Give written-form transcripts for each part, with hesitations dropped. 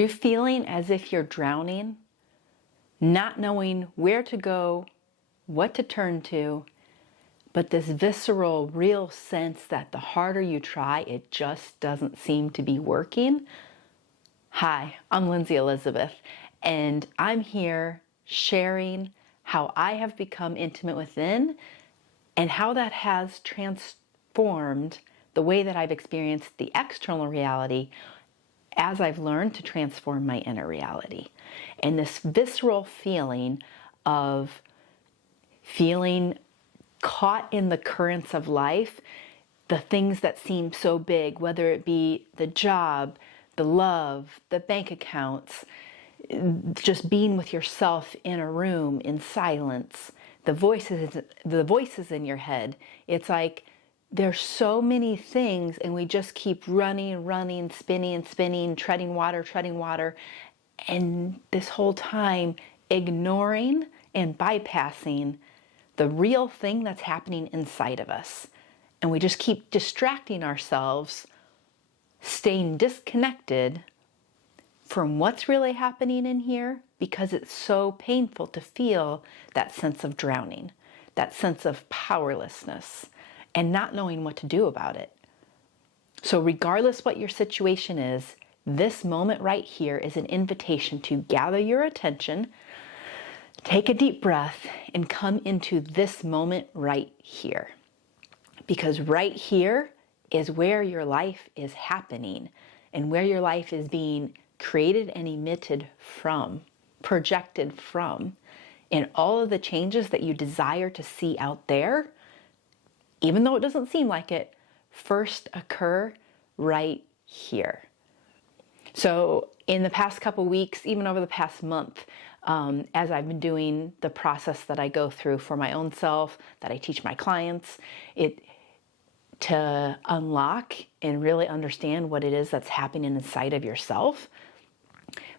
You're feeling as if you're drowning, not knowing where to go, what to turn to, but this visceral, real sense that the harder you try, it just doesn't seem to be working. Hi, I'm Linzy Elizabeth, and I'm here sharing how I have become intimate within and how that has transformed the way that I've experienced the external reality as I've learned to transform my inner reality. And this visceral feeling of feeling caught in the currents of life, the things that seem so big, whether it be the job, the love, the bank accounts, just being with yourself in a room in silence, the voices in your head. It's like there's so many things, and we just keep running, spinning, treading water, and this whole time ignoring and bypassing the real thing that's happening inside of us. And we just keep distracting ourselves, staying disconnected from what's really happening in here because it's so painful to feel that sense of drowning, that sense of powerlessness, and not knowing what to do about it. So regardless what your situation is, this moment right here is an invitation to gather your attention, take a deep breath, and come into this moment right here. Because right here is where your life is happening and where your life is being created and emitted from, projected from. And all of the changes that you desire to see out there, even though it doesn't seem like it, first occur right here. So in the past couple weeks, even over the past month, as I've been doing the process that I go through for my own self, that I teach my clients, to unlock and really understand what it is that's happening inside of yourself.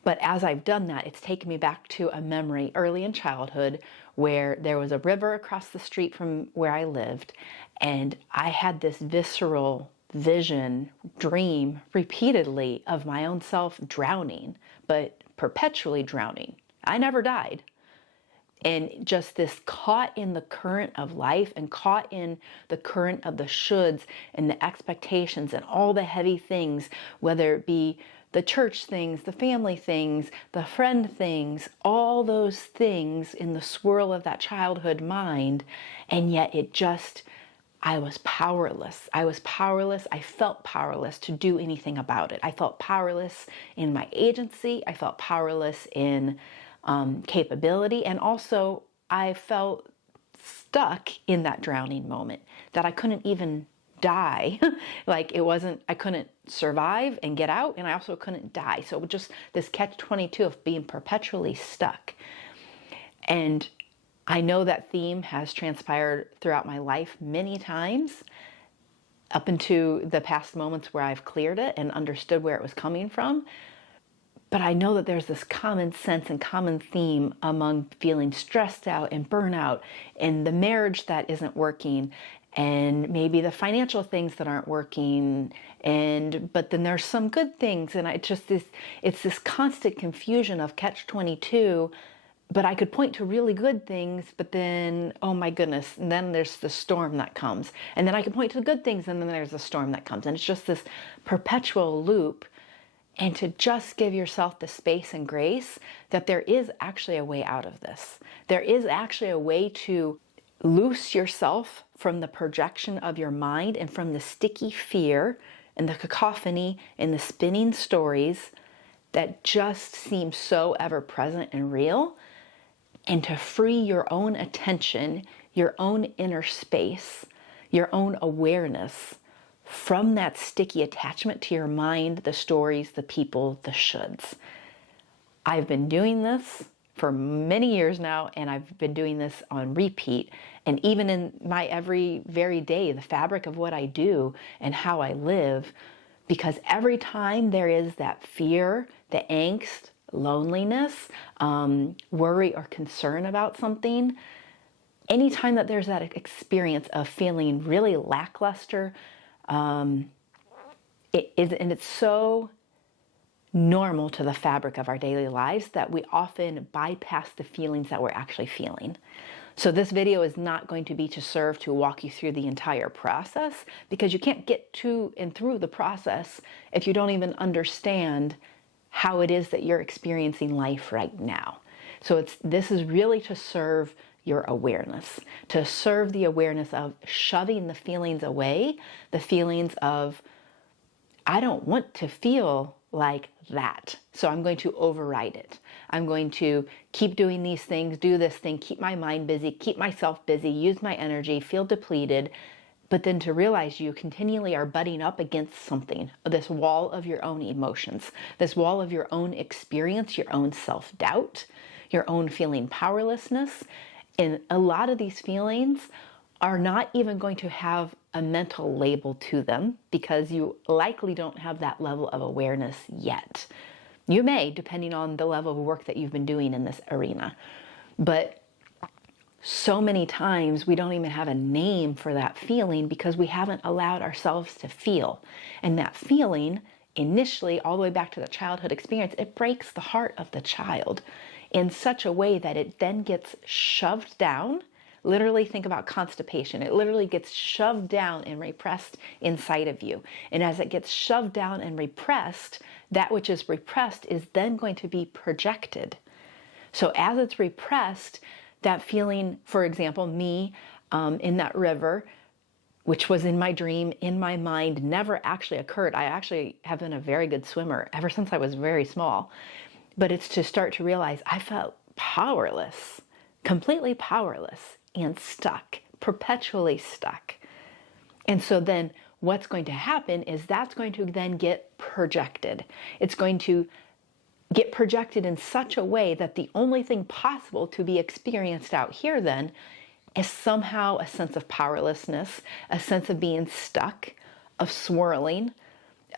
But as I've done that, it's taken me back to a memory early in childhood where there was a river across the street from where I lived, and I had this visceral vision, dream repeatedly of my own self drowning, but perpetually drowning. I never died. And just this caught in the current of life and caught in the current of the shoulds and the expectations and all the heavy things, whether it be the church things, the family things, the friend things, all those things in the swirl of that childhood mind. And yet I was powerless. I felt powerless to do anything about it. I felt powerless in my agency. I felt powerless in capability. And also I felt stuck in that drowning moment, that I couldn't even die. I couldn't survive and get out, and I also couldn't die. So it was just this catch-22 of being perpetually stuck. And I know that theme has transpired throughout my life many times, up into the past moments where I've cleared it and understood where it was coming from. But I know that there's this common sense and common theme among feeling stressed out and burnout and the marriage that isn't working and maybe the financial things that aren't working, but then there's some good things, and it's this constant confusion of catch-22. But I could point to really good things, but then, oh my goodness, and then there's the storm that comes. And then I can point to the good things, and then there's the storm that comes. And it's just this perpetual loop. And to just give yourself the space and grace that there is actually a way out of this. There is actually a way to loose yourself from the projection of your mind and from the sticky fear and the cacophony and the spinning stories that just seem so ever present and real, and to free your own attention, your own inner space, your own awareness from that sticky attachment to your mind, the stories, the people, the shoulds. I've been doing this for many years now, and I've been doing this on repeat. And even in my very day, the fabric of what I do and how I live, because every time there is that fear, the angst, loneliness, worry or concern about something, anytime that there's that experience of feeling really lackluster, it's so normal to the fabric of our daily lives that we often bypass the feelings that we're actually feeling. So this video is not going to be to serve to walk you through the entire process, because you can't get to and through the process if you don't even understand how it is that you're experiencing life right now. So this is really to serve your awareness, to serve the awareness of shoving the feelings away, the feelings of, I don't want to feel like that, so I'm going to override it. I'm going to keep doing these things, do this thing, keep my mind busy, keep myself busy, use my energy, feel depleted, but then to realize you continually are butting up against something, this wall of your own emotions, this wall of your own experience, your own self-doubt, your own feeling powerlessness. And a lot of these feelings are not even going to have a mental label to them, because you likely don't have that level of awareness yet. You may, depending on the level of work that you've been doing in this arena. But so many times we don't even have a name for that feeling because we haven't allowed ourselves to feel. And that feeling, initially, all the way back to the childhood experience, it breaks the heart of the child in such a way that it then gets shoved down. Literally, think about constipation. It literally gets shoved down and repressed inside of you. And as it gets shoved down and repressed, that which is repressed is then going to be projected. So as it's repressed, that feeling, for example, me in that river, which was in my dream, in my mind, never actually occurred. I actually have been a very good swimmer ever since I was very small. But it's to start to realize I felt powerless, completely powerless, and stuck, perpetually stuck. And so then what's going to happen is that's going to then get projected. It's going to get projected in such a way that the only thing possible to be experienced out here then is somehow a sense of powerlessness, a sense of being stuck, of swirling,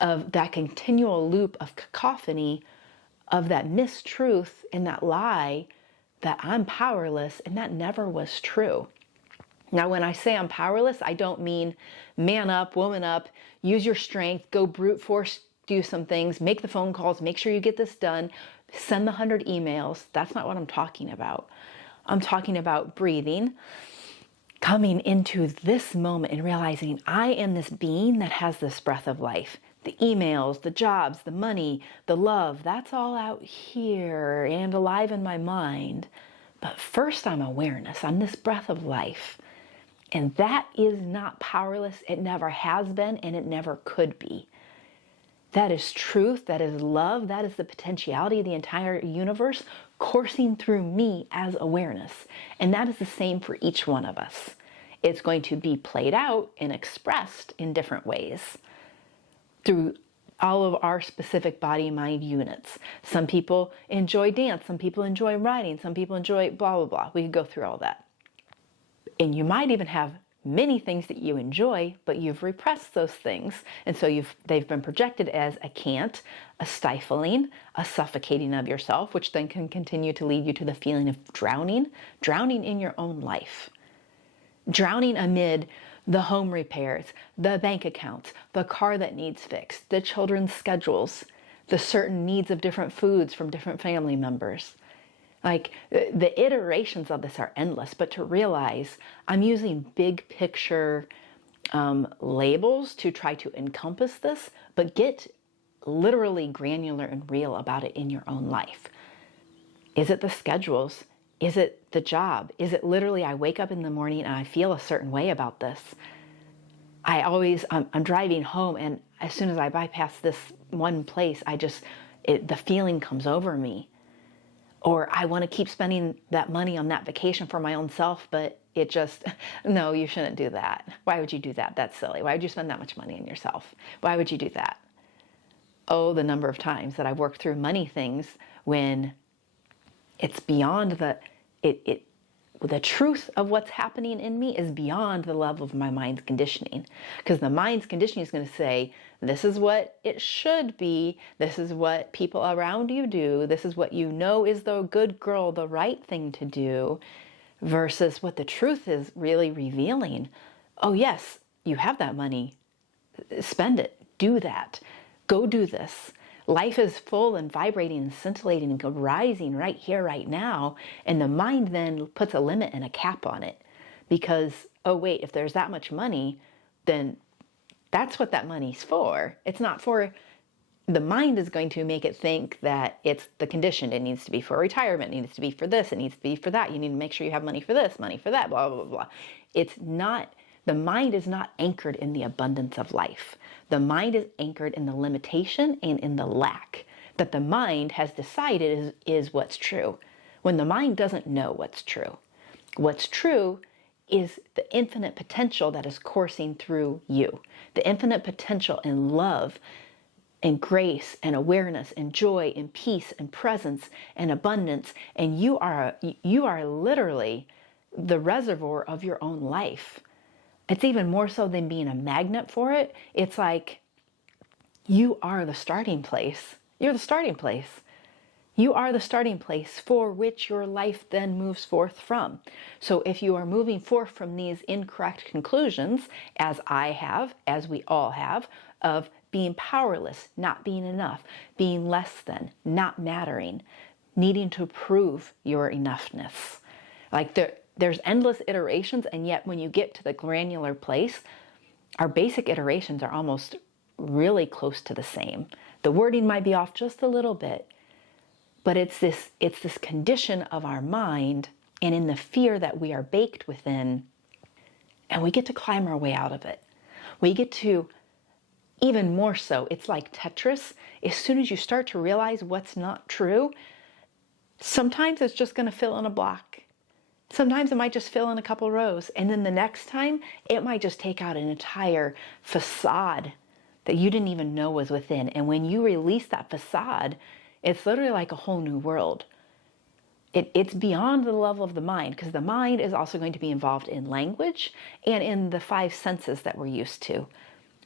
of that continual loop of cacophony, of that mistruth and that lie that I'm powerless, and that never was true. Now, when I say I'm powerless, I don't mean man up, woman up, use your strength, go brute force, do some things, make the phone calls, make sure you get this done, send the 100 emails. That's not what I'm talking about. I'm talking about breathing, coming into this moment and realizing I am this being that has this breath of life. The emails, the jobs, the money, the love, that's all out here and alive in my mind. But first I'm awareness. I'm this breath of life. And that is not powerless. It never has been, and it never could be. That is truth. That is love. That is the potentiality of the entire universe coursing through me as awareness. And that is the same for each one of us. It's going to be played out and expressed in different ways through all of our specific body-mind units. Some people enjoy dance, some people enjoy writing, some people enjoy blah, blah, blah. We could go through all that. And you might even have many things that you enjoy, but you've repressed those things. And so they've been projected as a can't, a stifling, a suffocating of yourself, which then can continue to lead you to the feeling of drowning in your own life. Drowning amid the home repairs, the bank accounts, the car that needs fixed, the children's schedules, the certain needs of different foods from different family members. Like, the iterations of this are endless, but to realize I'm using big picture labels to try to encompass this, but get literally granular and real about it in your own life. Is it the schedules? Is it the job? Is it literally I wake up in the morning and I feel a certain way about this? I'm driving home, and as soon as I bypass this one place, the feeling comes over me. Or I want to keep spending that money on that vacation for my own self, but no, you shouldn't do that. Why would you do that? That's silly. Why would you spend that much money on yourself? Why would you do that? Oh, the number of times that I've worked through money things when it's beyond the truth of what's happening in me is beyond the level of my mind's conditioning. Because the mind's conditioning is going to say, this is what it should be. This is what people around you do. This is what you know is the good girl, the right thing to do. Versus what the truth is really revealing. Oh yes, you have that money. Spend it. Do that. Go do this. Life is full and vibrating and scintillating and rising right here, right now. And the mind then puts a limit and a cap on it because, oh, wait, if there's that much money, then that's what that money's for. It's not for, the mind is going to make it think that it's the conditioned. It needs to be for retirement. It needs to be for this. It needs to be for that. You need to make sure you have money for this, money for that, blah, blah, blah, blah. It's not, the mind is not anchored in the abundance of life. The mind is anchored in the limitation and in the lack that the mind has decided is what's true, when the mind doesn't know what's true. What's true is the infinite potential that is coursing through you, the infinite potential in love and grace and awareness and joy and peace and presence and abundance. And you are literally the reservoir of your own life. It's even more so than being a magnet for it. It's like you are the starting place. You're the starting place. You are the starting place for which your life then moves forth from. So if you are moving forth from these incorrect conclusions, as I have, as we all have, of being powerless, not being enough, being less than, not mattering, needing to prove your enoughness. Like there's endless iterations, and yet when you get to the granular place, our basic iterations are almost really close to the same. The wording might be off just a little bit, but it's this condition of our mind and in the fear that we are baked within, and we get to climb our way out of it. We get to, even more so, it's like Tetris. As soon as you start to realize what's not true, sometimes it's just going to fill in a block. Sometimes it might just fill in a couple rows. And then the next time, it might just take out an entire facade that you didn't even know was within. And when you release that facade, it's literally like a whole new world. It's beyond the level of the mind, because the mind is also going to be involved in language and in the five senses that we're used to.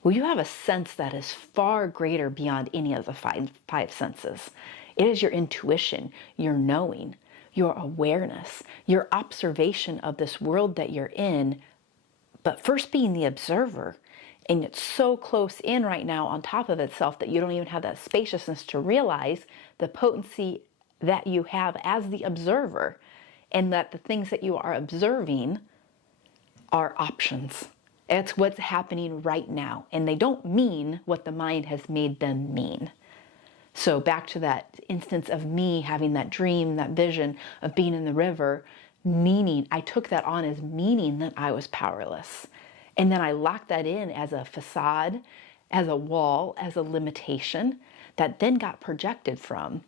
Well, you have a sense that is far greater beyond any of the five senses. It is your intuition, your knowing, your awareness, your observation of this world that you're in, but first being the observer. And it's so close in right now on top of itself that you don't even have that spaciousness to realize the potency that you have as the observer, and that the things that you are observing are options. It's what's happening right now, and they don't mean what the mind has made them mean. So back to that instance of me having that dream, that vision of being in the river, meaning, I took that on as meaning that I was powerless. And then I locked that in as a facade, as a wall, as a limitation that then got projected from.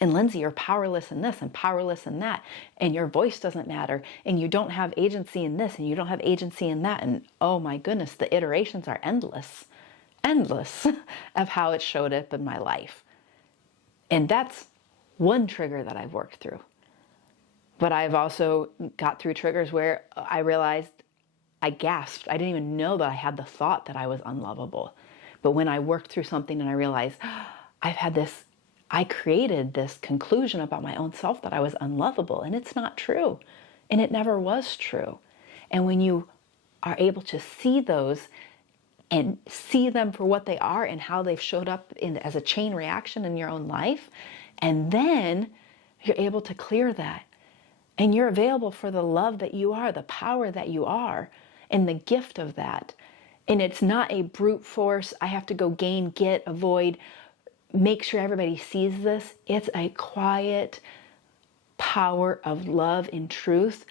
And Linzy, you're powerless in this and powerless in that, and your voice doesn't matter, and you don't have agency in this, and you don't have agency in that. And oh my goodness, the iterations are endless of how it showed up in my life. And that's one trigger that I've worked through. But I've also got through triggers where I realized, I gasped. I didn't even know that I had the thought that I was unlovable. But when I worked through something and I realized, I created this conclusion about my own self that I was unlovable, and it's not true. And it never was true. And when you are able to see those and see them for what they are and how they've showed up as a chain reaction in your own life, and then you're able to clear that. And you're available for the love that you are, the power that you are, and the gift of that. And it's not a brute force, I have to go gain, get, avoid, make sure everybody sees this. It's a quiet power of love and truth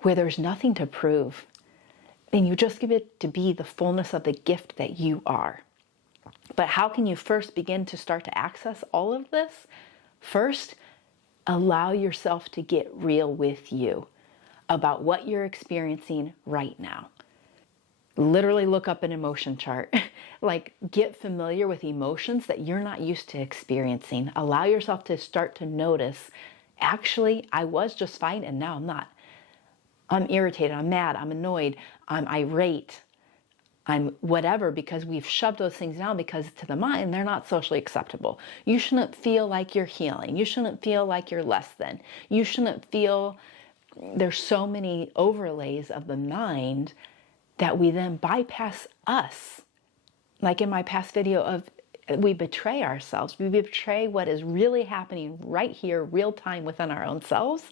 where there's nothing to prove. And you just give it to be the fullness of the gift that you are. But how can you first begin to start to access all of this? First, allow yourself to get real with you about what you're experiencing right now. Literally look up an emotion chart. Like, get familiar with emotions that you're not used to experiencing. Allow yourself to start to notice, actually, I was just fine and now I'm not. I'm irritated, I'm mad, I'm annoyed, I'm irate, I'm whatever, because we've shoved those things down because to the mind, they're not socially acceptable. You shouldn't feel like you're healing. You shouldn't feel like you're less than. You shouldn't feel, there's so many overlays of the mind that we then bypass us. Like in my past video of we betray ourselves. We betray what is really happening right here, real time within our own selves.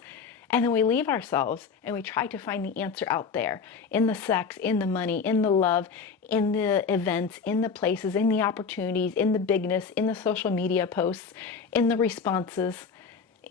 And then we leave ourselves and we try to find the answer out there in the sex, in the money, in the love, in the events, in the places, in the opportunities, in the bigness, in the social media posts, in the responses,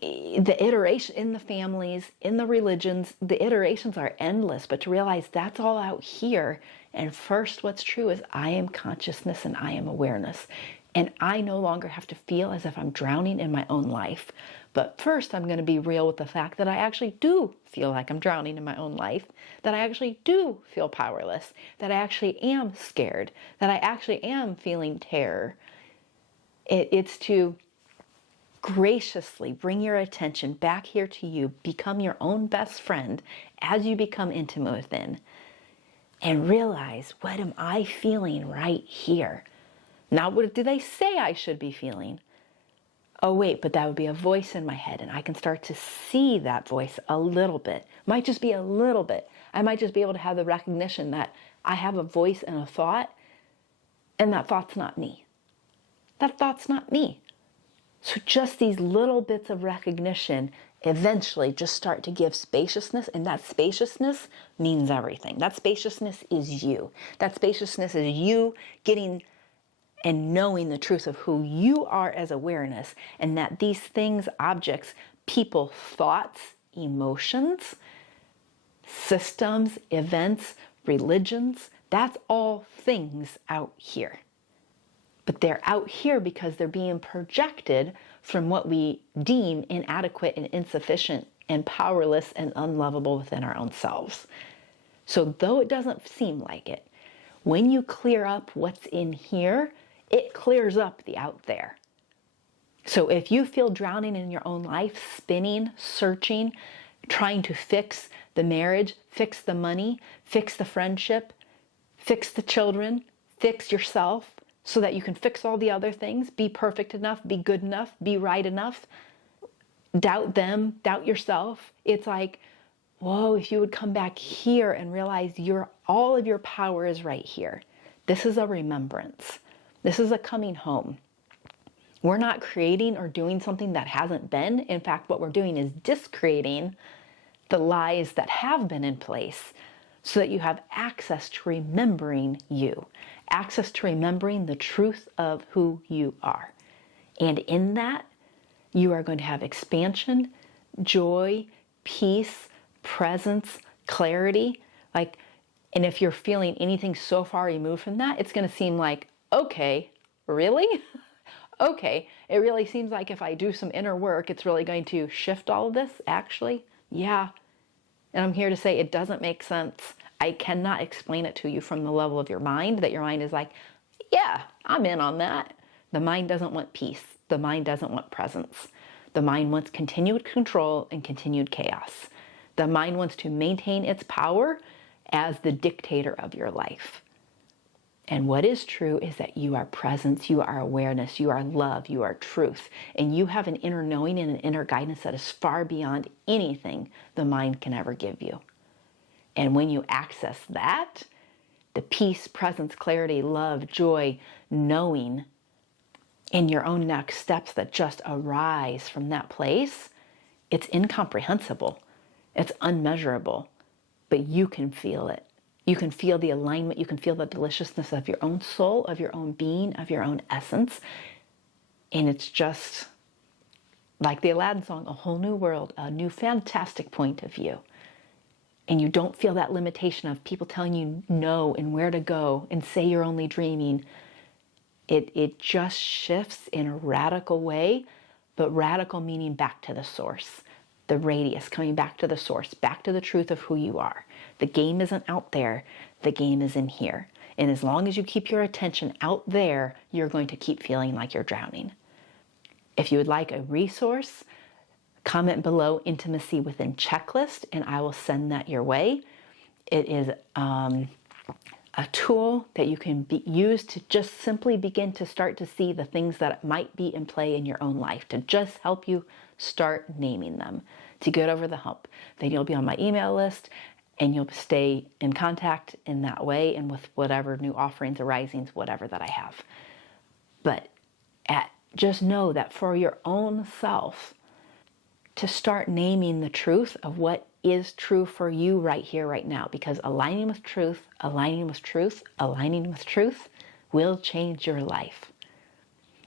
the iteration, in the families, in the religions. The iterations are endless, but to realize that's all out here. And first, what's true is I am consciousness and I am awareness. And I no longer have to feel as if I'm drowning in my own life. But first, I'm going to be real with the fact that I actually do feel like I'm drowning in my own life, that I actually do feel powerless, that I actually am scared, that I actually am feeling terror. It's to graciously bring your attention back here to you, become your own best friend as you become intimate within, and realize, what am I feeling right here? Not what do they say I should be feeling? Oh wait, but that would be a voice in my head, and I can start to see that voice a little bit. Might just be a little bit. I might just be able to have the recognition that I have a voice and a thought, and that thought's not me. That thought's not me. So just these little bits of recognition eventually just start to give spaciousness, and that spaciousness means everything. That spaciousness is you. That spaciousness is you getting and knowing the truth of who you are as awareness, and that these things, objects, people, thoughts, emotions, systems, events, religions, that's all things out here. But they're out here because they're being projected from what we deem inadequate and insufficient and powerless and unlovable within our own selves. So though it doesn't seem like it, when you clear up what's in here, it clears up the out there. So if you feel drowning in your own life, spinning, searching, trying to fix the marriage, fix the money, fix the friendship, fix the children, fix yourself so that you can fix all the other things, be perfect enough, be good enough, be right enough, doubt them, doubt yourself, it's like, whoa, if you would come back here and realize all of your power is right here. This is a remembrance. This is a coming home. We're not creating or doing something that hasn't been. In fact, what we're doing is discreating the lies that have been in place so that you have access to remembering you, access to remembering the truth of who you are. And in that, you are going to have expansion, joy, peace, presence, clarity. And if you're feeling anything so far removed from that, it's going to seem like, okay, really? Okay, it really seems like if I do some inner work, it's really going to shift all of this, actually. Yeah. And I'm here to say it doesn't make sense. I cannot explain it to you from the level of your mind, that your mind is like, yeah, I'm in on that. The mind doesn't want peace. The mind doesn't want presence. The mind wants continued control and continued chaos. The mind wants to maintain its power as the dictator of your life. And what is true is that you are presence, you are awareness, you are love, you are truth. And you have an inner knowing and an inner guidance that is far beyond anything the mind can ever give you. And when you access that, the peace, presence, clarity, love, joy, knowing in your own next steps that just arise from that place, it's incomprehensible. It's unmeasurable, but you can feel it. You can feel the alignment, you can feel the deliciousness of your own soul, of your own being, of your own essence. And it's just like the Aladdin song, a whole new world, a new fantastic point of view. And you don't feel that limitation of people telling you no and where to go and say you're only dreaming. It just shifts in a radical way, but radical meaning back to the source. The radius, coming back to the source, back to the truth of who you are. The game isn't out there, the game is in here. And as long as you keep your attention out there, you're going to keep feeling like you're drowning. If you would like a resource, comment below Intimacy Within Checklist, and I will send that your way. It is a tool that you can use to just simply begin to start to see the things that might be in play in your own life, to just help you start naming them, to get over the hump. Then you'll be on my email list and you'll stay in contact in that way and with whatever new offerings, arisings, whatever that I have. But just know that for your own self, to start naming the truth of what is true for you right here, right now, because aligning with truth, aligning with truth, aligning with truth will change your life.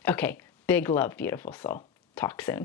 Okay, big love, beautiful soul. Talk soon.